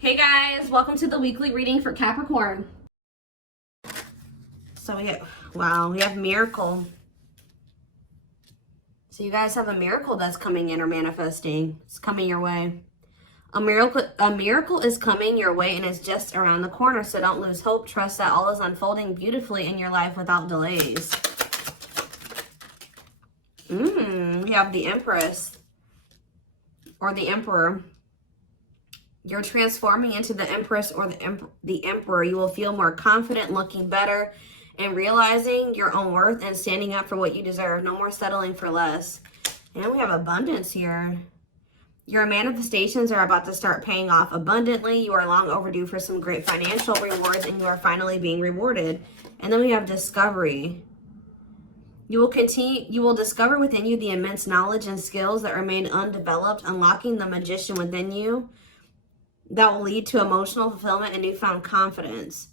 Hey guys, welcome to the weekly reading for Capricorn. So we have Miracle. So you guys have a miracle that's coming in or manifesting. It's coming your way. A miracle is coming your way and it's just around the corner. So don't lose hope. Trust that all is unfolding beautifully in your life without delays. We have the Empress or the Emperor. You're transforming into the Empress or the Emperor. You will feel more confident, looking better, and realizing your own worth and standing up for what you deserve. No more settling for less. And we have abundance here. Your manifestations are about to start paying off abundantly. You are long overdue for some great financial rewards, and you are finally being rewarded. And then we have discovery. You will discover within you the immense knowledge and skills that remain undeveloped, unlocking the magician within you. That will lead to emotional fulfillment and newfound confidence.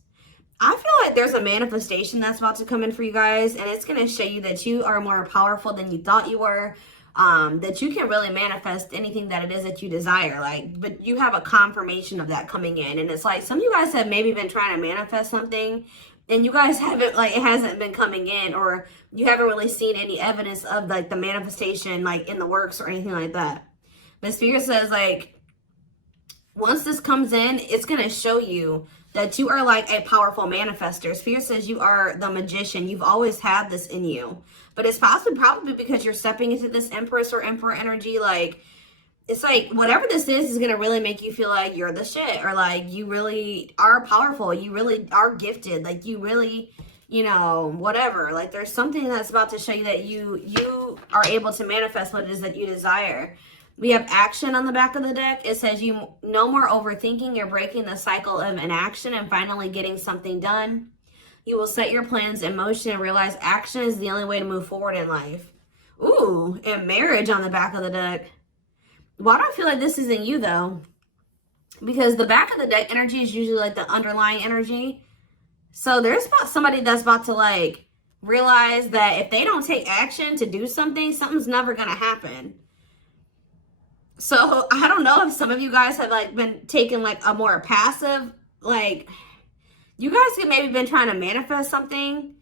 I feel like there's a manifestation that's about to come in for you guys, and it's going to show you that you are more powerful than you thought you were, that you can really manifest anything that it is that you desire. But you have a confirmation of that coming in, and it's like some of you guys have maybe been trying to manifest something, and you guys haven't, it hasn't been coming in, or you haven't really seen any evidence of the manifestation in the works or anything like that. But Spirit says once this comes in, it's going to show you that you are a powerful manifester. Spirit says you are the magician. You've always had this in you. But it's probably because you're stepping into this Empress or Emperor energy. It's whatever this is going to really make you feel like you're the shit. Or you really are powerful. You really are gifted. You really, whatever. There's something that's about to show you that you are able to manifest what it is that you desire. We have action on the back of the deck. It says you no more overthinking. You're breaking the cycle of inaction and finally getting something done. You will set your plans in motion and realize action is the only way to move forward in life. Ooh, and marriage on the back of the deck. Why do I feel like this isn't you though? Because the back of the deck energy is usually the underlying energy. So there's somebody that's about to realize that if they don't take action to do something, something's never going to happen. So I don't know if some of you guys have been taking a more passive, you guys have maybe been trying to manifest something,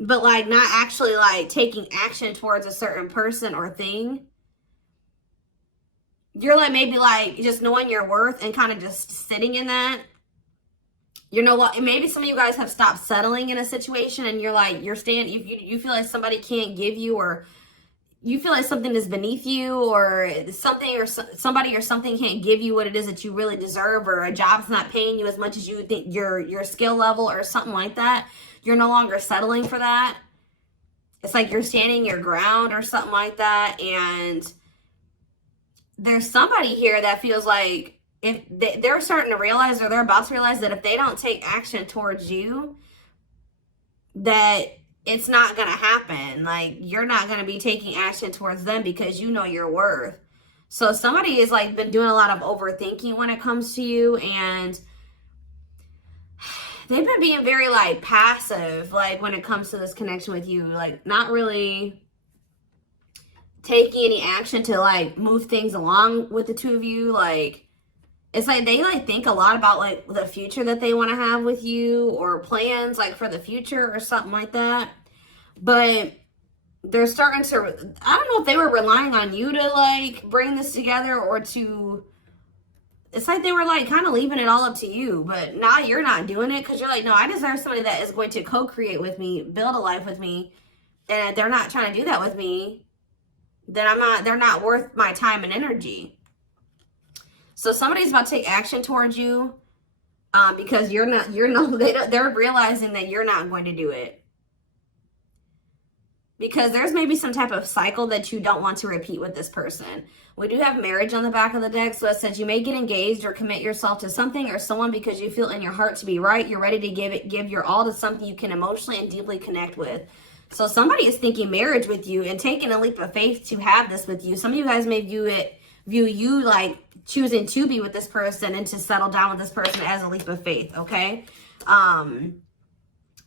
but not actually taking action towards a certain person or thing. You're maybe just knowing your worth and kind of just sitting in that. You know what? Maybe some of you guys have stopped settling in a situation and you're you're staying, you feel like somebody can't give you, or you feel like something is beneath you, or something or somebody or something can't give you what it is that you really deserve, or a job's not paying you as much as you think your skill level or something like that. You're no longer settling for that. It's you're standing your ground or something like that. And there's somebody here that feels like if they're starting to realize, or they're about to realize, that if they don't take action towards you, that it's not going to happen. You're not going to be taking action towards them because you know your worth. So somebody has been doing a lot of overthinking when it comes to you, and they've been being very passive when it comes to this connection with you, not really taking any action to move things along with the two of you. It's they think a lot about the future that they want to have with you, or plans for the future or something like that. But they're starting to, I don't know if they were relying on you to bring this together, or to, it's they were kind of leaving it all up to you. But now you're not doing it because you're no, I deserve somebody that is going to co-create with me, build a life with me. And if they're not trying to do that with me, then they're not worth my time and energy. So somebody's about to take action towards you because they're realizing that you're not going to do it. Because there's maybe some type of cycle that you don't want to repeat with this person. We do have marriage on the back of the deck. So it says you may get engaged or commit yourself to something or someone because you feel in your heart to be right. You're ready to give your all to something you can emotionally and deeply connect with. So somebody is thinking marriage with you and taking a leap of faith to have this with you. Some of you guys may view you choosing to be with this person and to settle down with this person as a leap of faith, okay?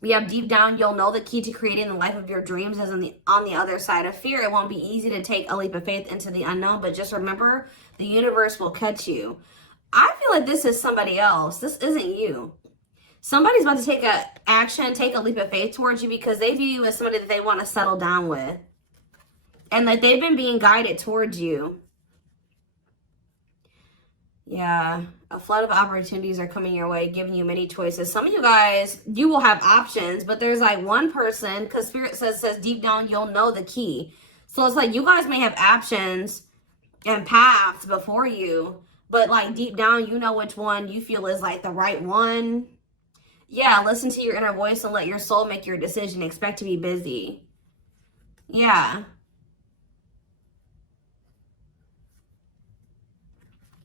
We have deep down, you'll know the key to creating the life of your dreams is on the other side of fear. It won't be easy to take a leap of faith into the unknown, but just remember, the universe will catch you. I feel like this is somebody else. This isn't you. Somebody's about to take a action, take a leap of faith towards you because they view you as somebody that they want to settle down with. And that they've been being guided towards you. Yeah, a flood of opportunities are coming your way, giving you many choices. Some of you guys, you will have options, but there's like one person, because Spirit says deep down, you'll know the key. So it's like you guys may have options and paths before you, but like deep down, you know which one you feel is like the right one. Yeah, listen to your inner voice and let your soul make your decision. Expect to be busy. Yeah.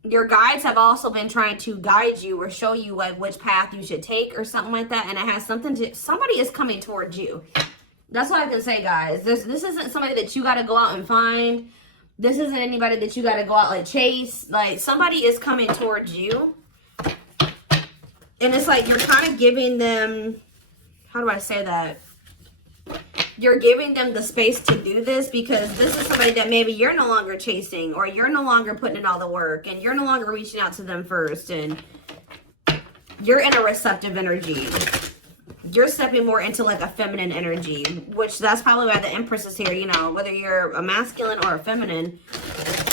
Your guides have also been trying to guide you or show you like which path you should take or something like that. And it has something to, somebody is coming towards you. That's what I can say, guys. This isn't somebody that you got to go out and find. This isn't anybody that you got to go out like chase. Like somebody is coming towards you. And it's like you're kind of giving them, how do I say that? You're giving them the space to do this because this is somebody that maybe you're no longer chasing or you're no longer putting in all the work and you're no longer reaching out to them first and you're in a receptive energy. You're stepping more into like a feminine energy, which that's probably why the Empress is here. You know, whether you're a masculine or a feminine,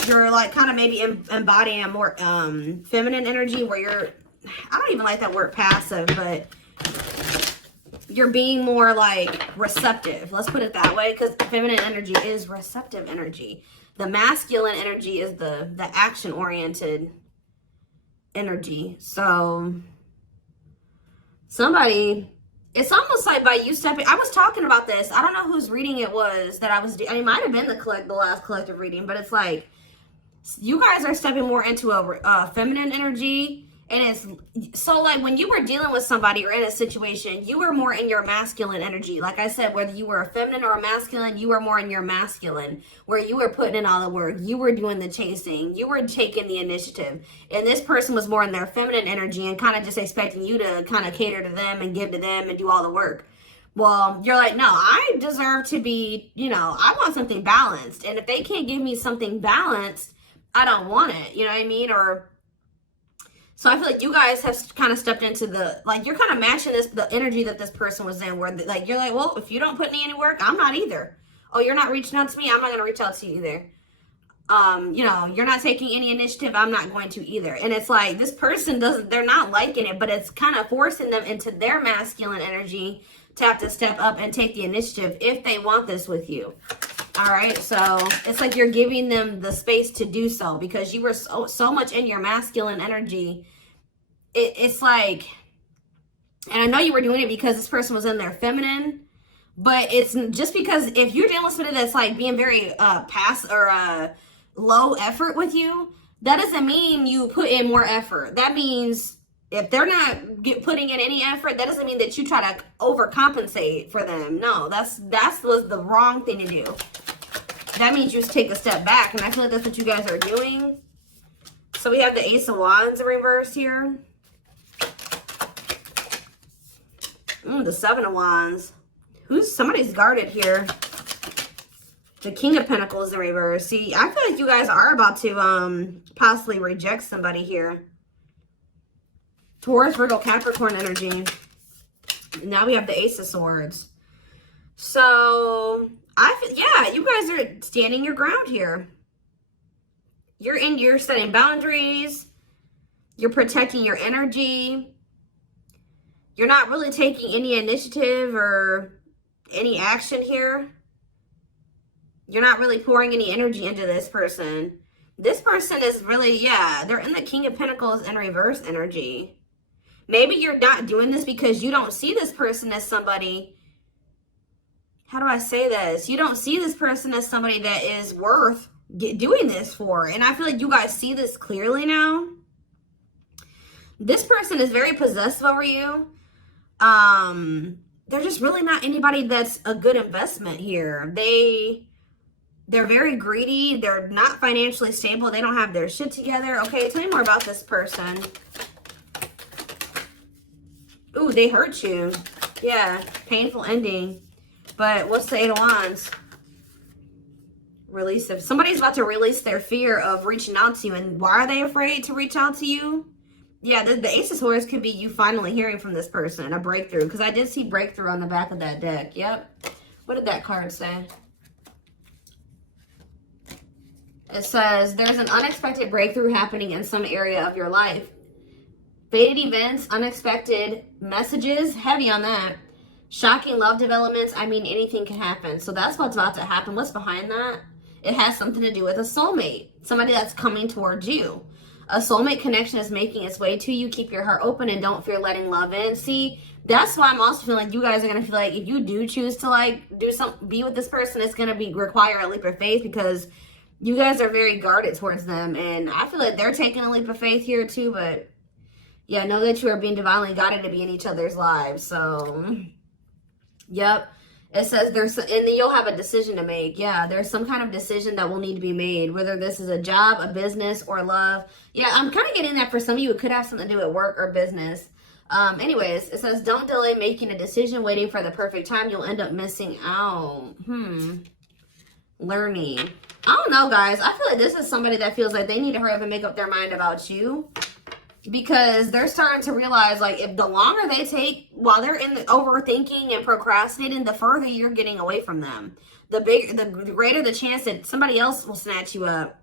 you're like kind of maybe embodying a more feminine energy where you're, I don't even like that word passive, but you're being more like receptive. Let's put it that way, because feminine energy is receptive energy. The masculine energy is the action-oriented energy. So somebody, it's almost like by you stepping, I was talking about this. I don't know whose reading it was that I was, it might have been the last collective reading, but it's like you guys are stepping more into a feminine energy. And it's so like when you were dealing with somebody or in a situation, you were more in your masculine energy. Like I said, whether you were a feminine or a masculine, you were more in your masculine, where you were putting in all the work. You were doing the chasing. You were taking the initiative. And this person was more in their feminine energy and kind of just expecting you to kind of cater to them and give to them and do all the work. Well, you're like, no, I deserve to be, you know, I want something balanced. And if they can't give me something balanced, I don't want it. You know what I mean? Or so I feel like you guys have kind of stepped into the, like, you're kind of matching the energy that this person was in, where, like, you're like, well, if you don't put in any work, I'm not either. Oh, you're not reaching out to me? I'm not going to reach out to you either. You know, you're not taking any initiative, I'm not going to either. And it's like, this person they're not liking it, but it's kind of forcing them into their masculine energy to have to step up and take the initiative if they want this with you. All right, so it's like you're giving them the space to do so because you were so much in your masculine energy. It's like, and I know you were doing it because this person was in their feminine, but it's just because if you're dealing with somebody that's like being very low effort with you, that doesn't mean you put in more effort. That means if they're not putting in any effort, that doesn't mean that you try to overcompensate for them. No, that was the wrong thing to do. That means you just take a step back, and I feel like that's what you guys are doing. So we have the Ace of Wands in reverse here. The Seven of Wands. Somebody's guarded here. The King of Pentacles in reverse. See, I feel like you guys are about to possibly reject somebody here. Taurus, Virgo, Capricorn energy. Now we have the Ace of Swords. So yeah, you guys are standing your ground here. You're setting boundaries. You're protecting your energy. You're not really taking any initiative or any action here. You're not really pouring any energy into this person. This person is really, yeah, they're in the King of Pentacles in reverse energy. Maybe you're not doing this because you don't see this person as somebody, how do I say this? You don't see this person as somebody that is worth doing this for. And I feel like you guys see this clearly now. This person is very possessive over you. They're just really not anybody that's a good investment here. They're very greedy. They're not financially stable. They don't have their shit together. Okay, tell me more about this person. Ooh, they hurt you. Yeah, painful ending. But what's the Eight of Wands? Release of somebody's about to release their fear of reaching out to you. And why are they afraid to reach out to you? Yeah, the Ace of Swords could be you finally hearing from this person, a breakthrough. Because I did see breakthrough on the back of that deck. Yep. What did that card say? It says, there's an unexpected breakthrough happening in some area of your life. Fated events, unexpected messages, heavy on that. Shocking love developments, I mean, anything can happen. So that's what's about to happen. What's behind that? It has something to do with a soulmate. Somebody that's coming towards you. A soulmate connection is making its way to you. Keep your heart open and don't fear letting love in. See, that's why I'm also feeling like you guys are going to feel like if you do choose to like do something, be with this person, it's going to require a leap of faith because you guys are very guarded towards them. And I feel like they're taking a leap of faith here too. But yeah, know that you are being divinely guided to be in each other's lives. So, yep. It says there's, and then you'll have a decision to make. Yeah, there's some kind of decision that will need to be made, whether this is a job, a business, or love. Yeah, I'm kind of getting that for some of you. It could have something to do with work or business. Anyways, it says don't delay making a decision, waiting for the perfect time. You'll end up missing out. Learning. I don't know, guys. I feel like this is somebody that feels like they need to hurry up and make up their mind about you. Because they're starting to realize, like, if the longer they take while they're in the overthinking and procrastinating, the further you're getting away from them. The greater the chance that somebody else will snatch you up.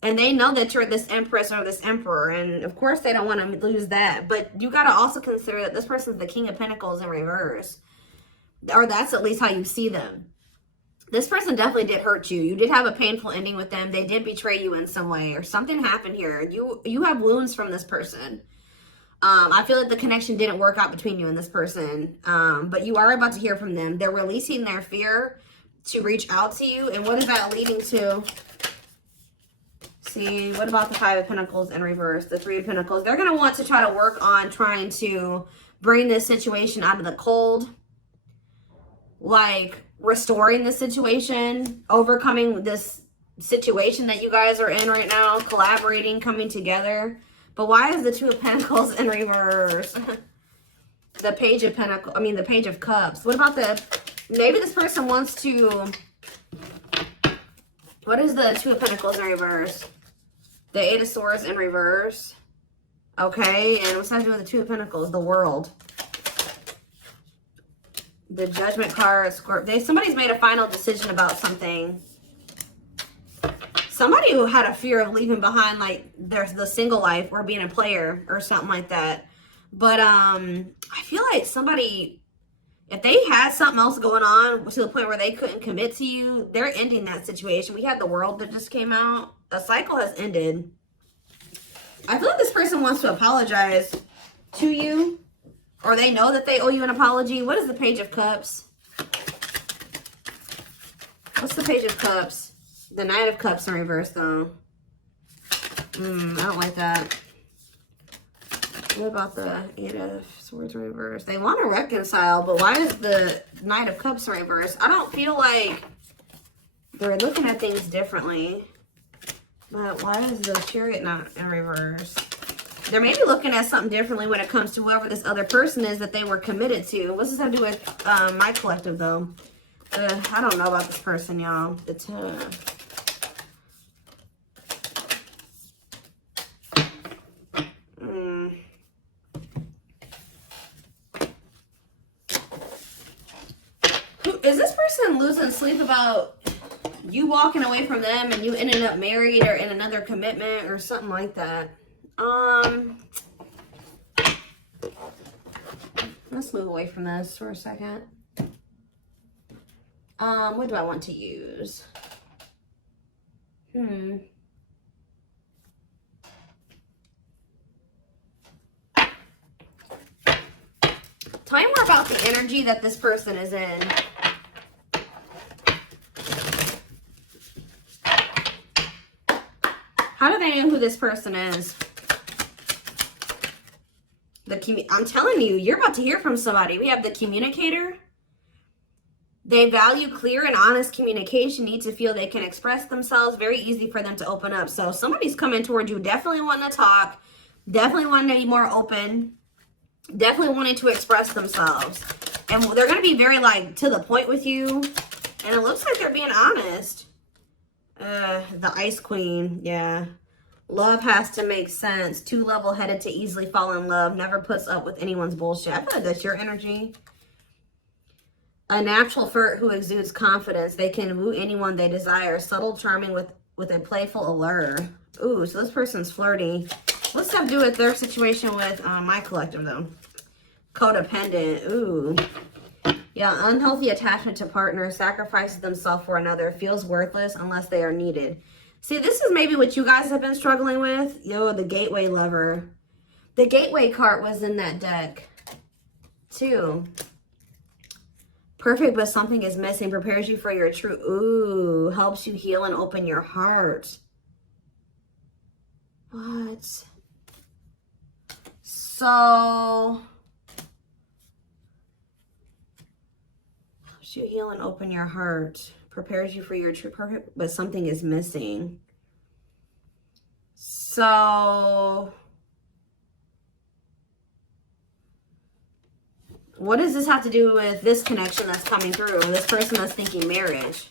And they know that you're this empress or this emperor. And, of course, they don't want to lose that. But you got to also consider that this person's the King of Pentacles in reverse. Or that's at least how you see them. This person definitely did hurt you. You did have a painful ending with them. They did betray you in some way or something happened here. You have wounds from this person. I feel like the connection didn't work out between you and this person. But you are about to hear from them. They're releasing their fear to reach out to you. And what is that leading to? See, what about the Five of Pentacles in reverse? The Three of Pentacles. They're going to want to try to work on trying to bring this situation out of the cold. Like restoring the situation, overcoming this situation that you guys are in right now, collaborating, coming together. But why is the Two of Pentacles in reverse? The Page of Pentacles, I mean the Page of Cups. What about maybe this person wants to, what is the Two of Pentacles in reverse? The Eight of Swords in reverse. Okay, and what's that to do with the Two of Pentacles? The World. The Judgment card, Scorpio. Somebody's made a final decision about something. Somebody who had a fear of leaving behind, like, there's the single life or being a player or something like that. But I feel like somebody, if they had something else going on to the point where they couldn't commit to you, they're ending that situation. We had the World that just came out. A cycle has ended. I feel like this person wants to apologize to you. Or they know that they owe you an apology. What is the Page of Cups? What's the Page of Cups? The Knight of Cups in reverse, though. I don't like that. What about the Eight of Swords in reverse? They want to reconcile, but why is the Knight of Cups in reverse? I don't feel like they're looking at things differently. But why is the Chariot not in reverse? They're maybe looking at something differently when it comes to whoever this other person is that they were committed to. What's this have to do with my collective, though? I don't know about this person, y'all. Is this person losing sleep about you walking away from them and you ending up married or in another commitment or something like that? Let's move away from this for a second. What do I want to use? Tell me more about the energy that this person is in. How do they know who this person is? I'm telling you, you're about to hear from somebody. We have the Communicator. They value clear and honest communication, need to feel they can express themselves. Very easy for them to open up. So somebody's coming toward you, definitely wanting to talk, definitely wanting to be more open, definitely wanting to express themselves. And they're going to be very, like, to the point with you. And it looks like they're being honest. The Ice Queen, yeah. Love has to make sense. Too level-headed to easily fall in love. Never puts up with anyone's bullshit. I feel like that's your energy. A natural flirt who exudes confidence. They can woo anyone they desire. Subtle, charming with a playful allure. Ooh, so this person's flirty. What's that do with their situation with my collective, though? Codependent. Ooh. Yeah, unhealthy attachment to partner. Sacrifices themselves for another. Feels worthless unless they are needed. See, this is maybe what you guys have been struggling with. Yo, the gateway lover. The gateway card was in that deck, too. Perfect, but something is missing. Prepares you for your true... Ooh, helps you heal and open your heart. What? So... helps you heal and open your heart. Prepares you for your true... Perfect, but something is missing. So... what does this have to do with this connection that's coming through? This person that's thinking marriage.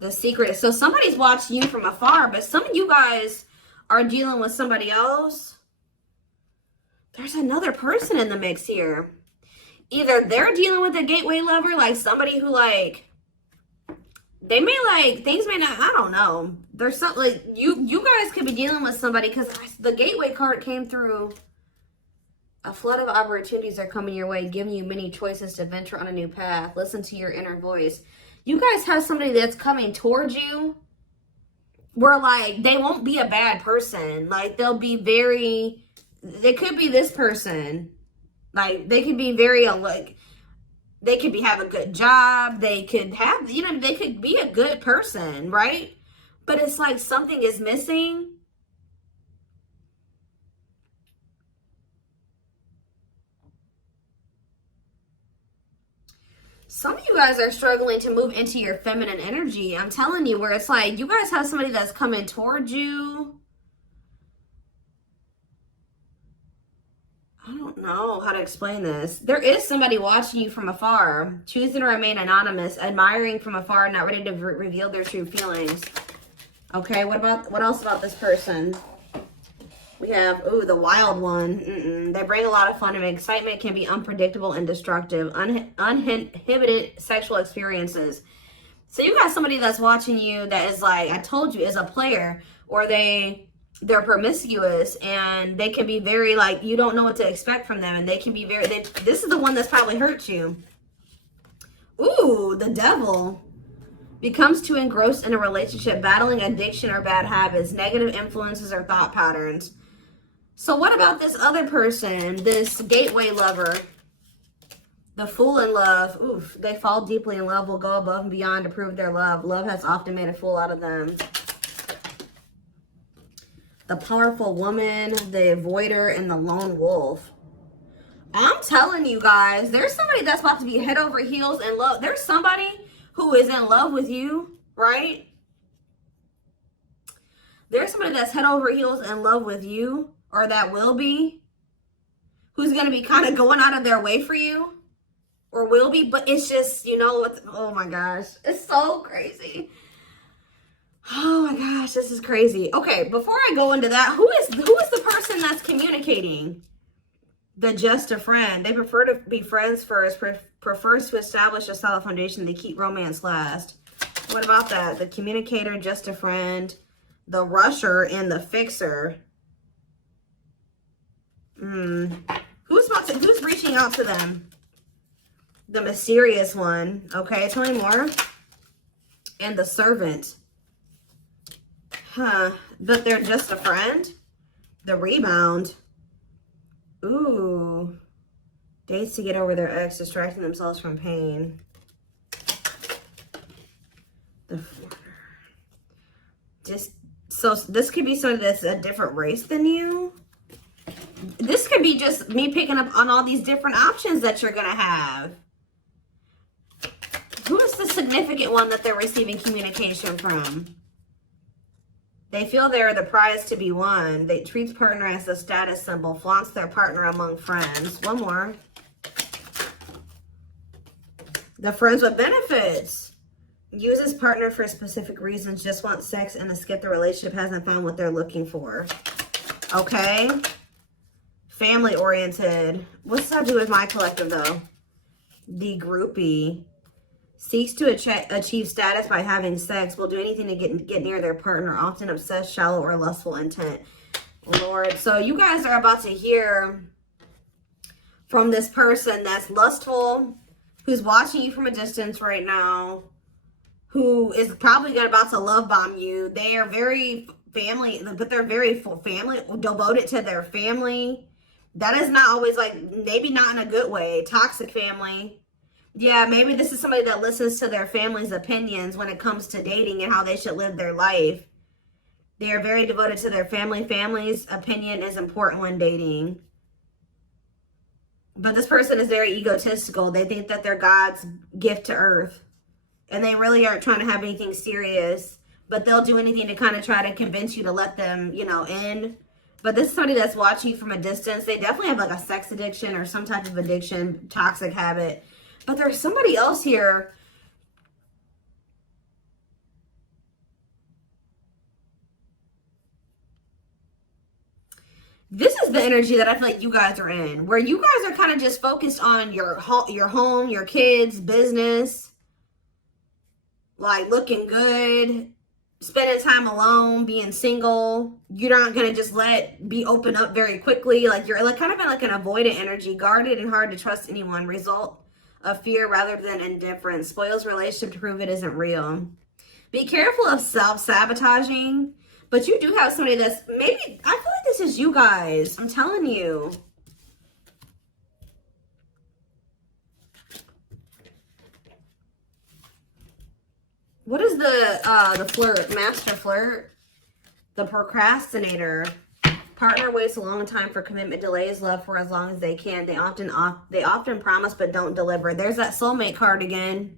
The secret. So somebody's watching you from afar, but some of you guys are dealing with somebody else. There's another person in the mix here. Either they're dealing with a gateway lover, like somebody who like, they may like, things may not, I don't know. There's something like, you guys could be dealing with somebody because the gateway card came through. A flood of opportunities are coming your way, giving you many choices to venture on a new path. Listen to your inner voice. You guys have somebody that's coming towards you where, like, they won't be a bad person. Like, they'll be very... they could be this person. Like, they could be very, like... they could have a good job. They could have... you know, they could be a good person, right? But it's like something is missing. Some of you guys are struggling to move into your feminine energy. I'm telling you, where it's like you guys have somebody that's coming towards you. I don't know how to explain this. There is somebody watching you from afar, choosing to remain anonymous, admiring from afar, not ready to reveal their true feelings. Okay, what else about this person? We have, ooh, the wild one. They bring a lot of fun and excitement, can be unpredictable and destructive. Uninhibited sexual experiences. So you got somebody that's watching you that is like, I told you, is a player. Or they're promiscuous and they can be very like, you don't know what to expect from them. And they can be very, this is the one that's probably hurt you. Ooh, the devil. Becomes too engrossed in a relationship, battling addiction or bad habits, negative influences or thought patterns. So what about this other person, this gateway lover, the fool in love? Oof, they fall deeply in love, will go above and beyond to prove their love. Love has often made a fool out of them. The powerful woman, the avoider, and the lone wolf. I'm telling you guys, there's somebody that's about to be head over heels in love. There's somebody who is in love with you, right? There's somebody that's head over heels in love with you, or that will be, who's going to be kind of going out of their way for you, or will be, but it's just, you know, oh my gosh, it's so crazy. Oh my gosh, this is crazy. Okay, before I go into that, who is the person that's communicating? The just a friend. They prefer to be friends first, prefers to establish a solid foundation. They keep romance last. What about that? The communicator, just a friend, the rusher, and the fixer. Who's reaching out to them? The mysterious one. Okay, tell me more. And the servant. Huh. But they're just a friend. The rebound. Ooh. Dates to get over their ex, distracting themselves from pain. The foreigner. So this could be somebody that's a different race than you. This could be just me picking up on all these different options that you're going to have. Who is the significant one that they're receiving communication from? They feel they're the prize to be won. They treat partner as a status symbol, flaunts their partner among friends. One more. The friends with benefits. Uses partner for specific reasons, just wants sex and to skip the relationship, hasn't found what they're looking for. Okay. Family oriented. What's that do with my collective though? The groupie. Seeks to achieve status by having sex. Will do anything to get near their partner. Often obsessed, shallow, or lustful intent. Lord. So you guys are about to hear from this person that's lustful, who's watching you from a distance right now, who is probably about to love bomb you. They are very family, but they're very family, devoted to their family. That is not always like, maybe not in a good way. Toxic family. Yeah, maybe this is somebody that listens to their family's opinions when it comes to dating and how they should live their life. They are very devoted to their family. Family's opinion is important when dating. But this person is very egotistical. They think that they're God's gift to earth. And they really aren't trying to have anything serious. But they'll do anything to kind of try to convince you to let them, you know, in. But this is somebody that's watching you from a distance. They definitely have like a sex addiction or some type of addiction, toxic habit. But there's somebody else here. This is the energy that I feel like you guys are in, where you guys are kind of just focused on your home, your kids, business, like looking good, spending time alone, being single. You're not going to just be open up very quickly. Like you're like kind of in like an avoidant energy, guarded and hard to trust anyone. Result of fear rather than indifference. Spoils relationship to prove it isn't real. Be careful of self-sabotaging. But you do have somebody that's maybe, I feel like this is you guys. I'm telling you. What is the flirt? Master flirt? The procrastinator. Partner waits a long time for commitment, delays love for as long as they can. They often promise but don't deliver. There's that soulmate card again.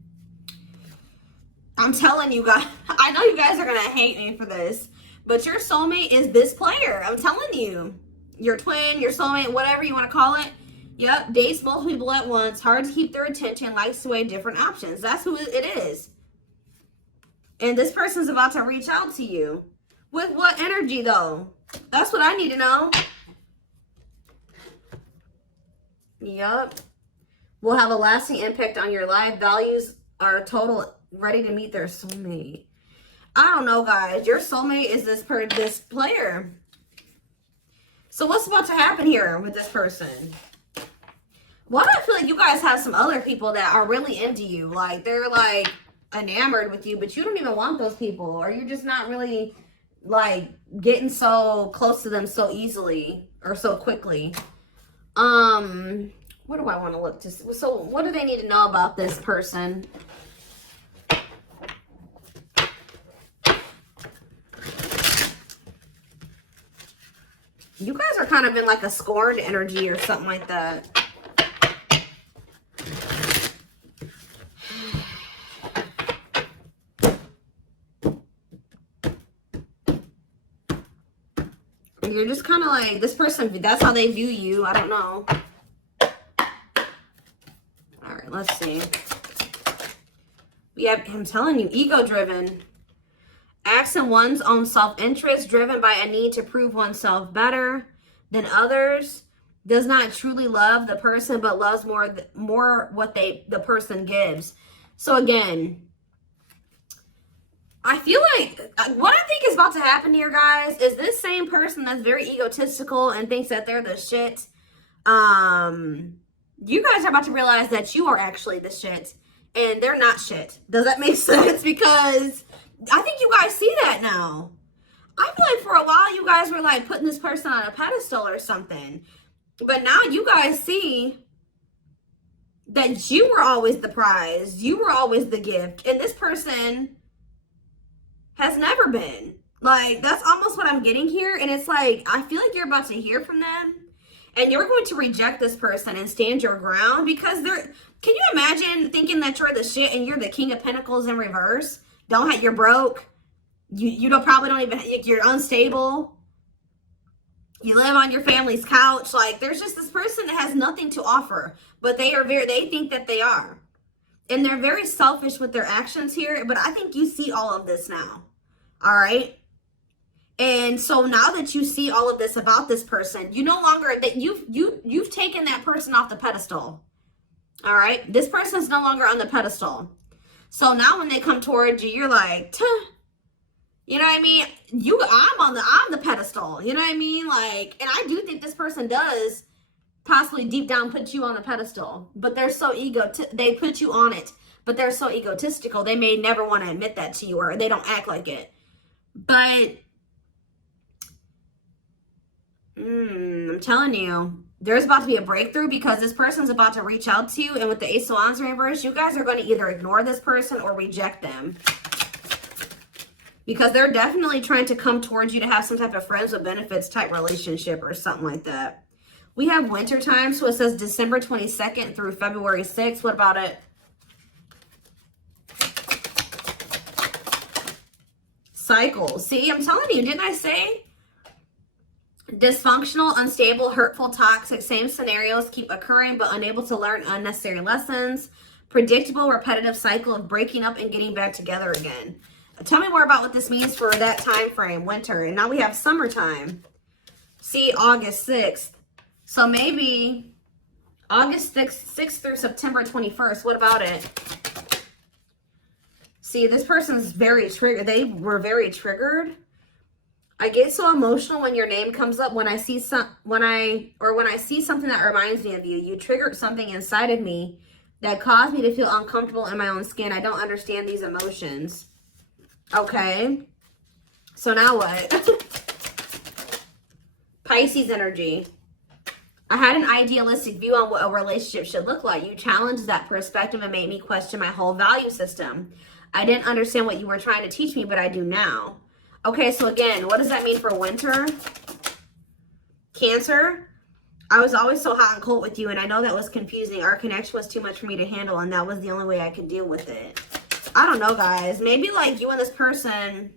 I'm telling you guys, I know you guys are going to hate me for this. But your soulmate is this player. I'm telling you. Your twin, your soulmate, whatever you want to call it. Yep. Dates multiple people at once. Hard to keep their attention. Likes to weigh different options. That's who it is. And this person's about to reach out to you. With what energy, though? That's what I need to know. Yep. Will have a lasting impact on your life. Values are total, ready to meet their soulmate. I don't know, guys. Your soulmate is this player. So what's about to happen here with this person? Why do I feel like you guys have some other people that are really into you? Like, they're, like, enamored with you, but you don't even want those people. Or you're just not really, like, getting so close to them so easily or so quickly. What do I want to look to see? So what do they need to know about this person? You guys are kind of in like a scorned energy or something like that. You're just kind of like, this person, that's how they view you. I don't know. All right, let's see. Yeah, I'm telling you, ego-driven. Acts in one's own self-interest, driven by a need to prove oneself better than others. Does not truly love the person, but loves more what the person gives. So again, I feel like what I think is about to happen here, guys, is this same person that's very egotistical and thinks that they're the shit. You guys are about to realize that you are actually the shit, and they're not shit. Does that make sense? Because I think you guys see that now. I feel like for a while you guys were like putting this person on a pedestal or something. But now you guys see that you were always the prize. You were always the gift. And this person has never been. Like, that's almost what I'm getting here. And it's like, I feel like you're about to hear from them. And you're going to reject this person and stand your ground. Because they're, can you imagine thinking that you're the shit and you're the King of Pentacles in reverse? You're broke. You probably don't even, you're unstable. You live on your family's couch. Like, there's just this person that has nothing to offer, but they think that they are. And they're very selfish with their actions here, but I think you see all of this now. All right? And so now that you see all of this about this person, you no longer, that you've taken that person off the pedestal. All right? This person's no longer on the pedestal. So now when they come towards you, you're like, tuh. You know what I mean? I'm the pedestal. You know what I mean? Like, and I do think this person does possibly deep down put you on the pedestal, but they're so they put you on it, but they're so egotistical. They may never want to admit that to you, or they don't act like it. But I'm telling you, there's about to be a breakthrough because this person's about to reach out to you. And with the Ace of Wands reverse, you guys are going to either ignore this person or reject them. Because they're definitely trying to come towards you to have some type of friends with benefits type relationship or something like that. We have winter time, so it says December 22nd through February 6th. What about it? Cycles. See, I'm telling you, didn't I say? Dysfunctional, unstable, hurtful, toxic, same scenarios keep occurring but unable to learn unnecessary lessons. Predictable, repetitive cycle of breaking up and getting back together again. Tell me more about what this means for that time frame, winter. And now we have summertime. See, August 6th. So maybe August 6th through September 21st. What about it? See, this person's very triggered. They were very triggered. I get so emotional when your name comes up. When I see something that reminds me of you. You triggered something inside of me that caused me to feel uncomfortable in my own skin. I don't understand these emotions. Okay. So now what? Pisces energy. I had an idealistic view on what a relationship should look like. You challenged that perspective and made me question my whole value system. I didn't understand what you were trying to teach me, but I do now. Okay, so again, what does that mean for winter? Cancer. I was always so hot and cold with you, and I know that was confusing. Our connection was too much for me to handle, and that was the only way I could deal with it. I don't know, guys. Maybe like you and this person.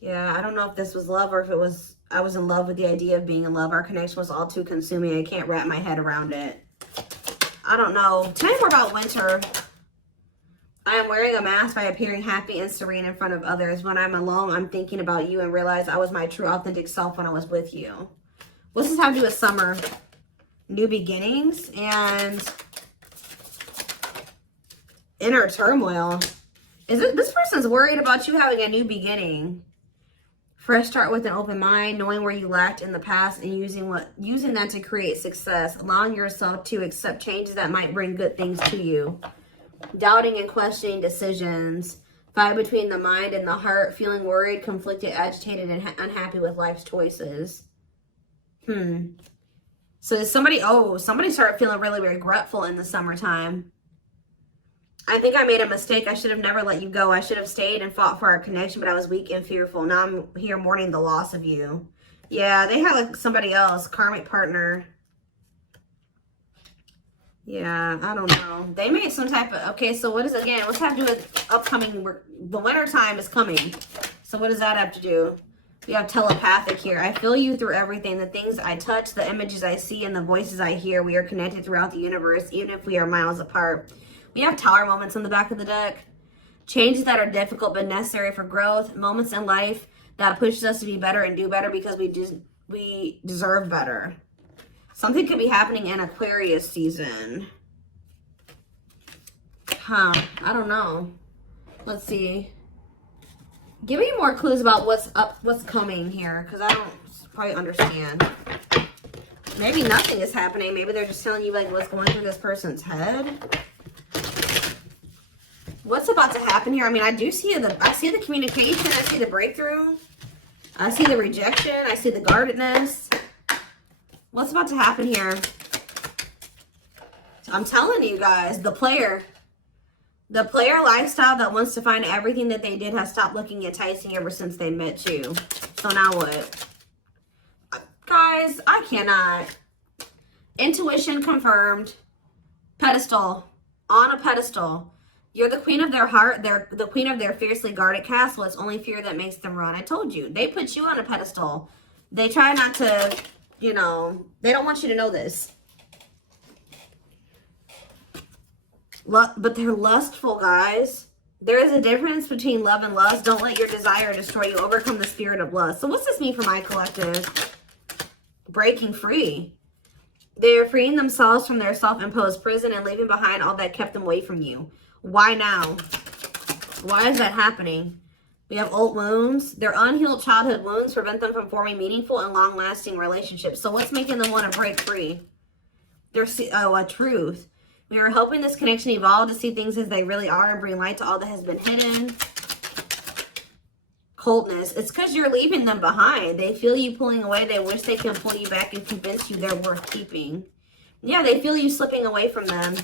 Yeah, I don't know if this was love or if it was, I was in love with the idea of being in love. Our connection was all too consuming. I can't wrap my head around it. I don't know. Tell me more about winter. I am wearing a mask by appearing happy and serene in front of others. When I'm alone, I'm thinking about you and realize I was my true authentic self when I was with you. What's this have to do with summer? New beginnings and inner turmoil. Is it this person's worried about you having a new beginning? Fresh start with an open mind, knowing where you lacked in the past and using that to create success. Allowing yourself to accept changes that might bring good things to you. Doubting and questioning decisions. Fight between the mind and the heart. Feeling worried, conflicted, agitated, and unhappy with life's choices. So somebody started feeling really regretful in the summertime. I think I made a mistake. I should have never let you go. I should have stayed and fought for our connection, but I was weak and fearful. Now I'm here mourning the loss of you. Yeah, they had like somebody else, karmic partner. Yeah, I don't know. They made some type of, okay, so what is, again, what's that have to do with upcoming, the winter time is coming. So what does that have to do? We have telepathic here. I feel you through everything. The things I touch, the images I see, and the voices I hear. We are connected throughout the universe, even if we are miles apart. We have tower moments on the back of the deck. Changes that are difficult but necessary for growth. Moments in life that pushes us to be better and do better because we deserve better. Something could be happening in Aquarius season. I don't know. Let's see. Give me more clues about what's coming here, because I don't quite understand. Maybe nothing is happening. Maybe they're just telling you like what's going through this person's head. What's about to happen here? I mean, I see the communication. I see the breakthrough. I see the rejection. I see the guardedness. What's about to happen here? I'm telling you guys, the player lifestyle that wants to find everything that they did has stopped looking enticing ever since they met you. So now what? Guys, I cannot. Intuition confirmed. Pedestal. On a pedestal. You're the queen of their heart. They're the queen of their fiercely guarded castle. It's only fear that makes them run. I told you. They put you on a pedestal. They try not to, you know, they don't want you to know this. But they're lustful, guys. There is a difference between love and lust. Don't let your desire destroy you. Overcome the spirit of lust. So what's this mean for my collective? Breaking free. They are freeing themselves from their self-imposed prison and leaving behind all that kept them away from you. Why now? Why is that happening? We have old wounds. Their unhealed childhood wounds prevent them from forming meaningful and long-lasting relationships. So what's making them want to break free? There's a truth. We are helping this connection evolve to see things as they really are and bring light to all that has been hidden. Coldness. It's because you're leaving them behind. They feel you pulling away. They wish they can pull you back and convince you they're worth keeping. Yeah, they feel you slipping away from them.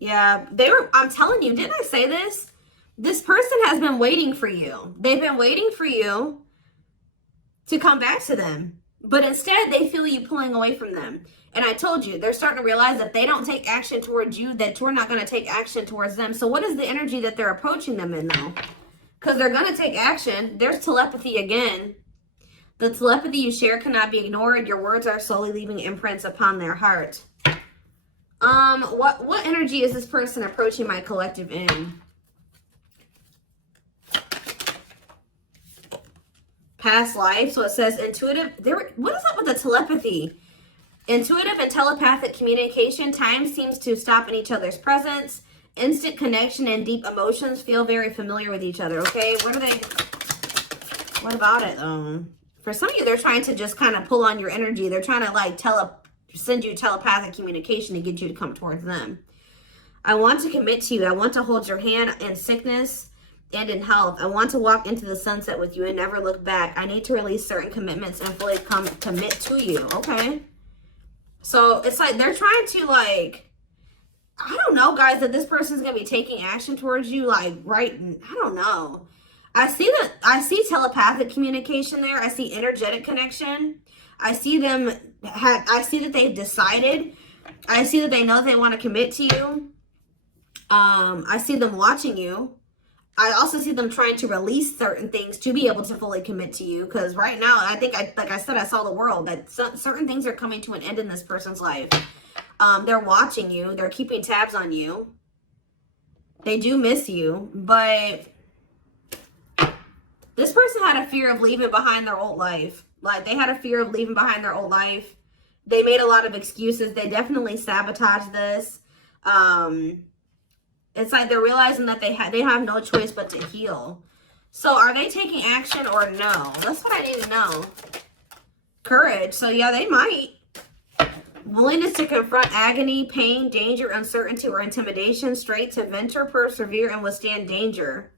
Yeah, I'm telling you, didn't I say this? This person has been waiting for you. They've been waiting for you to come back to them. But instead, they feel you pulling away from them. And I told you, they're starting to realize that they don't take action towards you, that you're not going to take action towards them. So what is the energy that they're approaching them in, though? Because they're going to take action. There's telepathy again. The telepathy you share cannot be ignored. Your words are slowly leaving imprints upon their heart. What energy is this person approaching my collective in? Past life. So it says intuitive. What is up with the telepathy? Intuitive and telepathic communication. Time seems to stop in each other's presence. Instant connection and deep emotions. Feel very familiar with each other. Okay, what about it? For some of you, they're trying to just kind of pull on your energy. They're trying to like send you telepathic communication to get you to come towards them. I want to commit to you. I want to hold your hand in sickness and in health. I want to walk into the sunset with you and never look back. I need to release certain commitments and fully commit to you. Okay. So it's like they're trying to like, I don't know, guys, that this person's going to be taking action towards you. Like, right. I don't know. I see telepathic communication there. I see energetic connection. I see that they've decided. I see that they know they want to commit to you. I see them watching you. I also see them trying to release certain things to be able to fully commit to you. Because right now, I think, like I said, I saw the world. That certain things are coming to an end in this person's life. They're watching you. They're keeping tabs on you. They do miss you. But this person had a fear of leaving behind their old life. Like, they had a fear of leaving behind their old life. They made a lot of excuses. They definitely sabotaged this. It's like they're realizing that they have no choice but to heal. So are they taking action or no? That's what I need to know. Courage. So yeah, they might. Willingness to confront agony, pain, danger, uncertainty, or intimidation. Straight to venture, persevere, and withstand danger.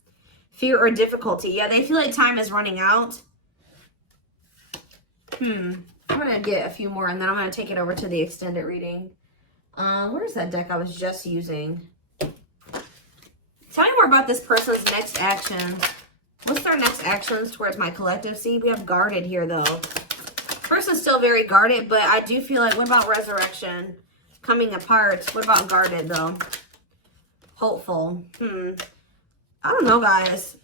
Fear or difficulty. Yeah, they feel like time is running out. I'm going to get a few more and then I'm going to take it over to the extended reading. Where's that deck I was just using? Tell me more about this person's next action. What's their next actions towards my collective? See, we have guarded here, though. Person's still very guarded, but I do feel like, what about resurrection? Coming apart. What about guarded, though? Hopeful. I don't know, guys.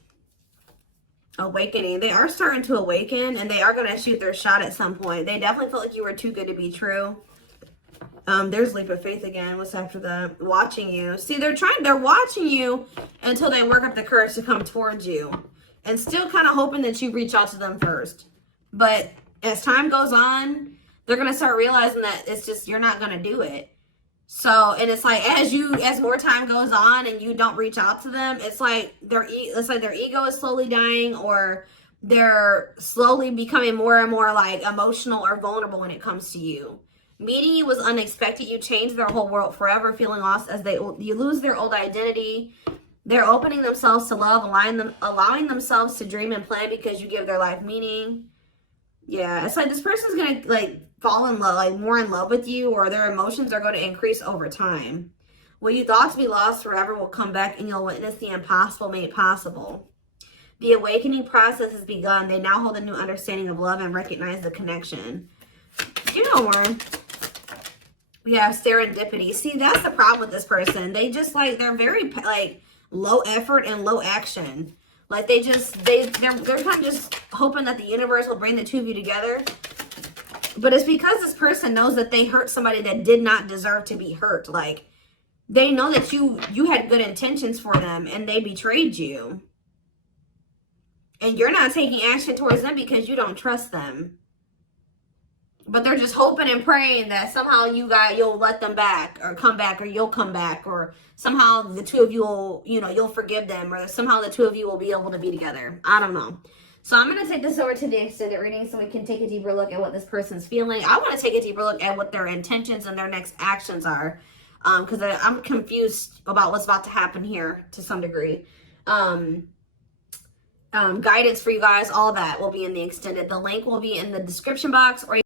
Awakening. They are starting to awaken, and they are going to shoot their shot at some point. They definitely felt like you were too good to be true. There's leap of faith again. What's after that? Watching you. See, they're watching you until they work up the courage to come towards you. And still kind of hoping that you reach out to them first. But as time goes on, they're going to start realizing that it's just, you're not going to do it. So, and it's like, as more time goes on and you don't reach out to them, it's like their ego is slowly dying, or they're slowly becoming more and more like emotional or vulnerable when it comes to you. Meeting you was unexpected. You changed their whole world forever, feeling lost as you lose their old identity. They're opening themselves to love, allowing themselves to dream and plan because you give their life meaning. Yeah, it's like this person's going to like fall in love, like more in love with you, or their emotions are going to increase over time. What you thought to be lost forever will come back and you'll witness the impossible made possible. The awakening process has begun. They now hold a new understanding of love and recognize the connection. You know more. We have serendipity. See, that's the problem with this person. They just like, they're very like low effort and low action. Like they're kind of just hoping that the universe will bring the two of you together. But it's because this person knows that they hurt somebody that did not deserve to be hurt. Like, they know that you had good intentions for them and they betrayed you. And you're not taking action towards them because you don't trust them. But they're just hoping and praying that somehow you'll let them back or come back, or you'll come back, or somehow the two of you will, you'll forgive them, or somehow the two of you will be able to be together. I don't know. So I'm going to take this over to the extended reading so we can take a deeper look at what this person's feeling. I want to take a deeper look at what their intentions and their next actions are. Because I'm confused about what's about to happen here to some degree. Guidance for you guys, all that will be in the extended. The link will be in the description box, or